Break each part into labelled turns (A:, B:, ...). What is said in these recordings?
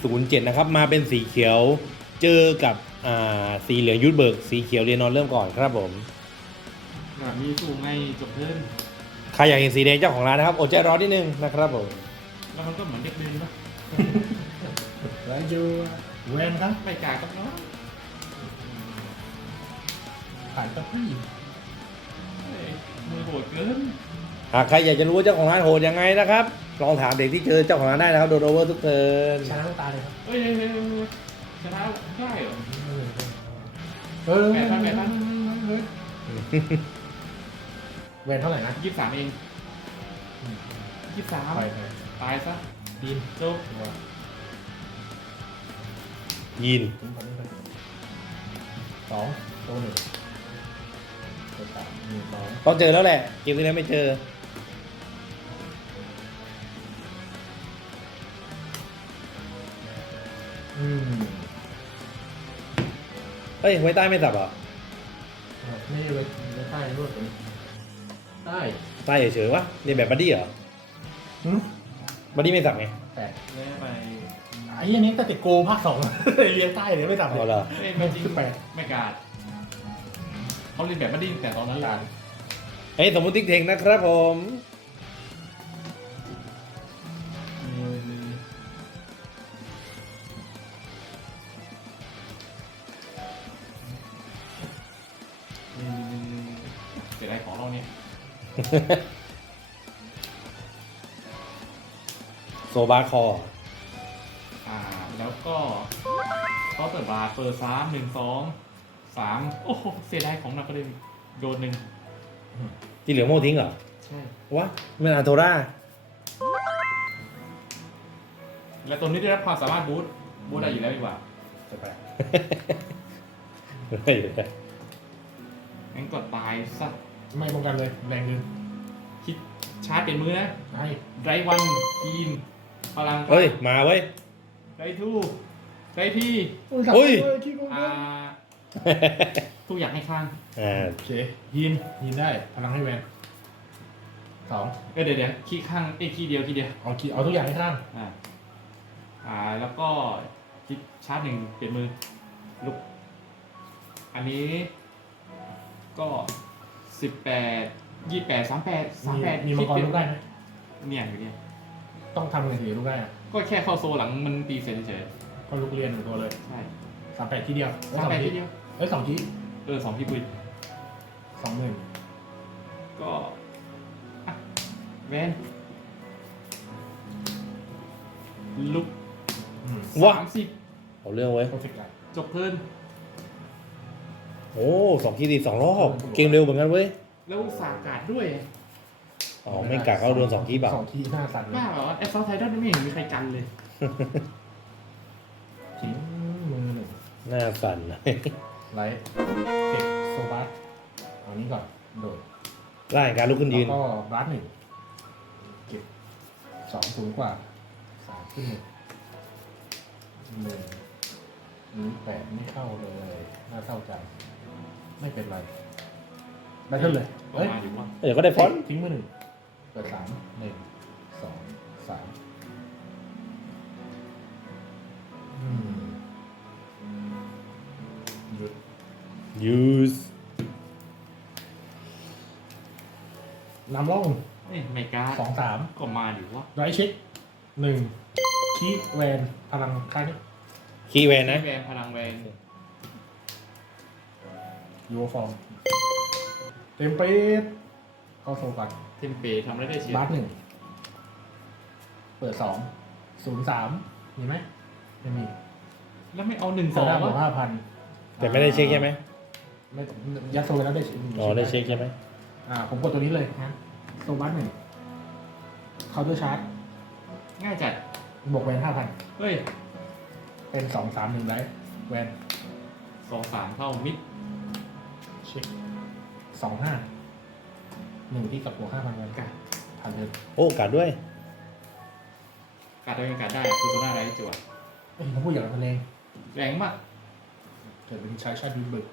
A: 07นะครับมาเป็นสีเขียวเจอกับสีเหลืองยุทธเบิกสีเขียวเรียนนอนเริ่มก่อนครับผม
B: มีสูงไงจบเทิร์น
A: ใครอยากเห็นสีแดงเจ้าของร้านนะครับอดใจรอนิดนึงนะครับผม
B: แล้วมันก็เหมือนเด็กเดินปะ
C: แล้วจูเวนครับ
B: ไม่กล้ากับน้อง
C: ผ่านกับพี่
B: เฮ้ยมือโหดเกิน
A: หากใครอยากจะรู้ว่าเจ้าของร้านโหดยังไงนะครับลองถามเด็กที่เจอเจ้าของร้านได้นะครับโดนโอเวอร์ทุกเทิร์น
C: ชนะต้องตายเลยครับ
B: เฮ้ยชนะได้เหรอ
C: เออ
B: แปดพัน
C: เวนเท่าไหร่นะ
B: 23เอง23
C: ไป
B: ตายซะ
C: ดีน
B: จบ
A: ยีน
C: ทิ้งคนนี้ไปสองตัวหนึ่งตัวสามหนึ่งสอง
A: ต้องเจอแล้วแหละเกมที่แล้วไม่เจอเฮ้ยไว้ใต้ไม่สับเหรอ
C: ไม่ได้เวนใต้รวดเลยใต้
A: ใต้เฉยๆวะเรียนแบบบัดดี้เหรอบัดดี้ไม่สับไง
C: แปด
B: แม่ไป
C: ไอ้ยันนี้แต่ติดโกภาคสองเรียนใต้เลยไม่จับเล
A: เอา
C: ย
A: เหรอ
B: เฮ้ยไม่จริง
C: คือแปด
B: ไม่กล้าเขาเรียนแบบไม่ดิ้นแต่ตอนนั้นแหละ
A: เฮ้ยสมมุติติ๊กเทงนะครับผม
B: เสียดายของเราเนี่ย
A: โซบาคอ
B: แล้วก็เขาเปิดบาร์เปิด3 1 2 3โอ้โหเสียดายของหนักก็เลยโดนหนึ่ง
A: ที่เหลือโม่ทิ้งเหรอ
B: ใช่
A: วะมันอาโทรา
B: และตัวนี้ได้รับความสามารถบูทได้อยู่แล้วดีกว่า
C: จะแปด
A: ไม่อยู่แล้ว
B: งั้นก็ตายซะ
C: ไม่ป้องกันเลยแรงดึง
B: คิดชาร์จเปลี่ยนมือนะ
C: ให้
B: ไรวันคีนพลัง
A: เฮ้ยมาเว้ย
B: ไรทูไรพี่
A: เฮ้ย
C: ขี้โกง
B: อ่าทุกอย่างให้ข้าง
C: โอเคยินได้พลังให้แวนสอง
B: เดี๋ยวขี้ข้างขี้เดียว
C: เอาทุกอย่างให้ข้าง
B: แล้วก็คิดชาร์จ1เปลี่ยนมือลุกอันนี้ก็18 28 38
C: มีมังกรลูกได้ไหม
B: เนี่ยอยู่เนี่ย
C: ต้องทำไงถึงจะลูกได้อะ
B: ก็แค่เข้าโซหลังมันตีเสร็จเฉย
C: ก็ลูกเรียนหนึ่งตัวเลย
B: ๆใช่
C: 38ทีเดียว
B: 38ทีเดียว
C: สองที
B: 2ที่ปืน
C: 20,000
B: ก็แวนลุก
A: ว้า
B: 30
A: เอาเรื่องไว้ย
C: โปรเฟกต์ไลท์
B: จบเทิร์น
A: โอ้2 ทีดี2 รอบเกมเร็วเหมือนกันเว้ย
B: แล้วสาการ์ดด้วย
A: อ๋อไม่กักเขาโดน2 ทีเปล่า
C: 2 ทีหน้าสั่นเลย
B: บ้าเหรอแอสซอลไททันไม่เห็นมีใครกันเลย
C: ทิ้งมือหนึ่ง
A: หน้าสั่นเลย
C: ไลท์เทคโซบัสเอานี้ก่อนโดด
A: ร่างการลุกขึ้นยืน
C: แล้วก็บัสหนึ่งเก็บ2 สูงกว่า3ขึ้น1 8ไม่เข้าเลยน่าเศร้าใจไม่เป็นไรได้ขึ้นเลย
B: ประ
C: เฮ้ย
B: มาณอยู่ว่า
A: เดี๋ยวก็ได้ฟอนต์
C: ทิ้งมือหนึ่งเปิด3 1 2 3หยุด
A: use
C: นำร่อง
B: ไม่กล้า
C: 2 3
B: ก็มาอยู่ว่า
C: ไรเช็ค1คีแวนพลังค่านี้
A: คีย์แวนนะ
B: แวนพลังแวน
C: ยูฟอร์มเต็มเป๊ะเข้าโซกัน
B: เทมเปทำได้เชีย
C: บัส1เปิด2 0 3มีไหมไม่มี
B: แล้วไม่เอา1
C: โซ
B: 2
C: ด้าบว
B: วะ
C: ก5,000
A: แต่ไม่ได้เช็คใช่ไหม
C: ไม่ยัดโซไปแล้วได้
A: อ๋อได้เช็คใช่ไหม
C: ผมกดตัวนี้เลยนะโซบัส1เคาน์เตอร์ชาร์จ
B: ง่ายจัด
C: บวกแวน
B: เฮ้ย
C: 5,000 เป็น 2 3 1ไลท์แวน
B: 2 3เข้ามิด
C: เช็ค2 5 1ที่กับบวก5,000แวน
B: กัด
C: ผ่านเลย
A: โอ้กัดด้วย
B: กัดได้ยังกัดได้คือโซน่าไรจั่ว
C: เขาพูดอย่างนั้นเอง
B: แรงมาก
C: เกิดเป็นใช้ชาติดิบึก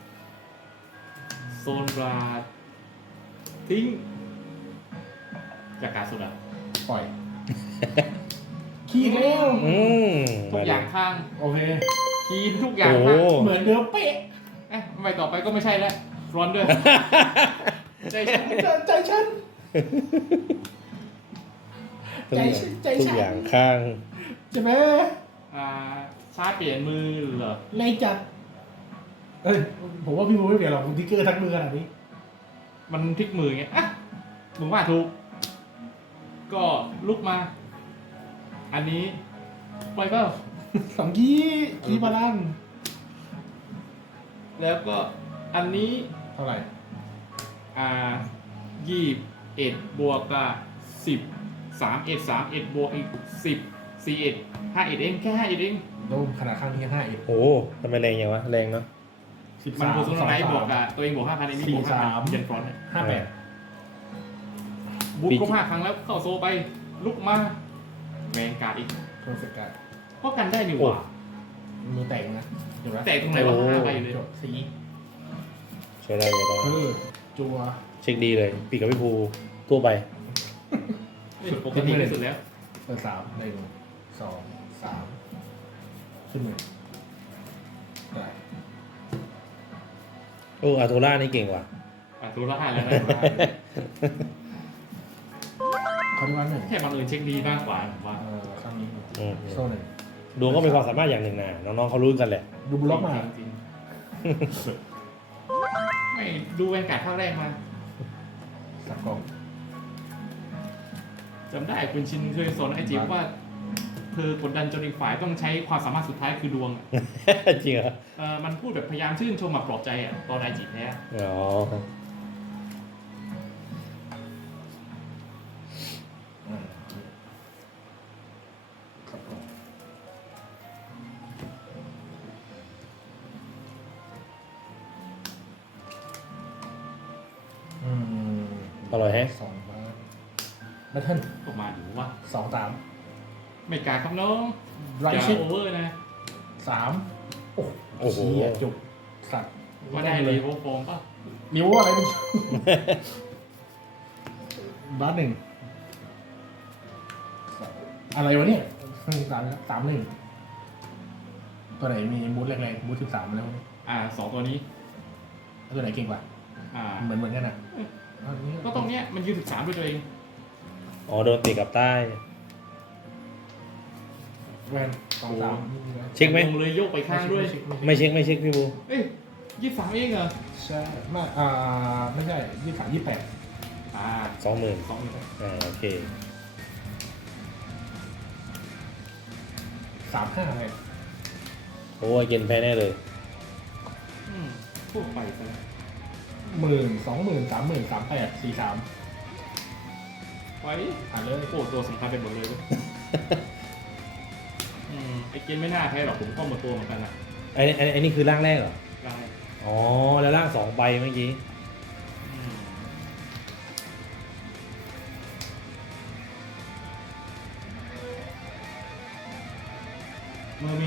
B: โซนบราทิ้งจากการสุดอ่ะ
C: ปล่อย ขี้แล้ว
A: อืม
B: ทุกอย่างข้าง
C: โอเค
B: คีนทุกอย่าง
A: โอ้
B: ข้าง
C: เหมือนเดิมเป๊ะ
B: เอ๊ะไม่ต่อไปก็ไม่ใช่แล้วร้อนด้วยใจฉัน
C: ใจฉัน
A: ทุกอย่าง
C: ใจฉัน
A: ทุกอย่างข้าง
C: ใช่ไหม
B: ชาร์จเปลี่ยนมือเหรอ
C: ในจัด เอ้ย ผมว่าพี่บูไม่เปลี่ยนหรอกผมทิกเกอร์ทั้งมือขนาดนี้
B: มันพลิกมือไงอ่ะมึงว่าถูก ก็ลุกมา อันนี้ปล่อยเปล่า
C: สองกี้ขี้พลัง
B: แล้วก็อันนี้
C: เท่าไหร่
B: 21บวกกับ31 บวกอีก10 41 51เองแค่51เอง
C: โดมขนาดข้างนี้แค่5เอ็ด
A: โอ้ทำไมแรงอย่างวะแรงเนาะ
B: มันบวกสุนทรไนท์บวกกับตัวเองบวก5,000เองนี่บวก5,000เย็นฟรอนต์เนี่ย
C: 58
B: บุกครบ5 ครั้งแล้วเข้าโซไป ลุกมาแวนการ์ดอีก
C: โทรสกัด
B: ป้องกันได้นี่หว่า
C: มือแตกนะเดี๋ยวนะ
B: แต่ตรงไหนวะ5 ใบเลย
C: จบสี
A: ใช้ได้ใช้ได้
C: จัว
A: เช็คดีเลย ปีกับพี่ภูตัวไป
B: ปกติที่สุดแล้ว
C: เปิด3 1 2 3 ขึ้นมือได้
A: โอ้อาโทล่านี่เก่งว่ะ
B: ตัวละ5แล้วนะ
C: เขาที่ว่าหนึ่ง
B: แค่บังเอิญเช็คดีมากกว่าผมว่า
C: ข้างนี้
A: อืม
C: โซ่หนึ่ง
A: ดวงก็เป็นความสามารถอย่างหนึ่งนะน้องๆเขารู้กันแหละ
C: ดูบล็อกมา
B: จริงๆไม่ดูแวนการ์ดภาคแรกมา
C: สับกล่อง
B: จำได้คุณชินเคยสอนไอจีว่าเธอกดดันจนอีกฝ่ายต้องใช้ความสามารถสุดท้ายคือดวงอะ
A: จริงเหรอ
B: มันพูดแบบพยายามชื่นชมแบบปลอบใจอ่ะตอนไอจีแพ้
A: อ๋อ
C: สับกล่องอืม
A: อร่อยแฮะ
C: 2 บาทแบทเทิล
B: ก็มาดูว่า
C: 2 3
B: ไม่กล้าครับน้อง
C: ไร
B: อย่า
C: ชิด
B: โอเวอร์นะ
C: 3
A: โอ้โห
C: เหี้ยจุกสัตว์
B: ว่าได้เลยโอโฟมป่ะ
C: นิ้วอะไรเป็น บาสหนึ่งอะไรวะเนี่ย3 1ตัวไหนมีมูดแรงๆมูด13แล้ว
B: 2 ตัวนี้
C: ตัวไหนเก่งกว่า เหมือนกันอ่ะอันนี้
B: ก็ตรงเนี้ยมันยืน13ด้วยตัวเอง
A: อ๋อโดนตีกับใต้
C: แวน2 3
A: เช็คไหม
B: ลงเลยยกไปข้างด้วย
A: ไม่เช็คไม่เช็คพี่ภู
B: เอ้ย23เองเหรอ
C: ใช่ไม่ไม่ใช่23 28
A: 20,000
B: 2
A: โอเค
C: 35อะไร
A: โอ้ยเกณฑ์แพ้แน่เลย
B: พูดไปซะแล้ว
C: 10,000 20,000 30,000 38 43
B: ไว้
C: อ่านเลย
B: โอ้ตัวสำคัญเป็นหมดเลยเว้ยไอเกมไม่น่าแพ้หรอกผมเข้ามาตัวเหมือนกันนะ
A: ไอ้นี่คือร่างแรกเหรอ
B: ได้
A: อ๋อ แล้วร่าง2 ใบเมื่อกี้
B: มือมี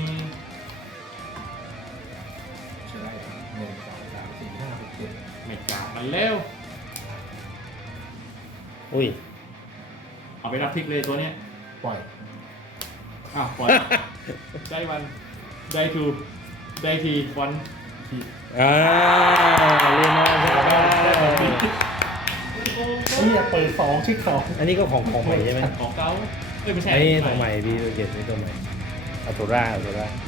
C: ใช่1 2 3 4 5 6 7
B: ไม่กล้ามันเร็ว
A: อุ้ย
B: เอาไปรับพลิกเลยตัวเนี้ย
C: ปล่อย
B: ปล่อยได้วันได้ทูได้ทีวัน
C: ที่
A: เรียนมาใช่ไหม
C: นี่เปิด2เช็ค2
A: อันนี้ก็ของใหม่ใช่ไหม
B: ของเก้าไม่ใช่
A: ไอ้นี่ตัวใหม่ดีตัวเจ็ดนี่ตัวใหม่อัลโตร่า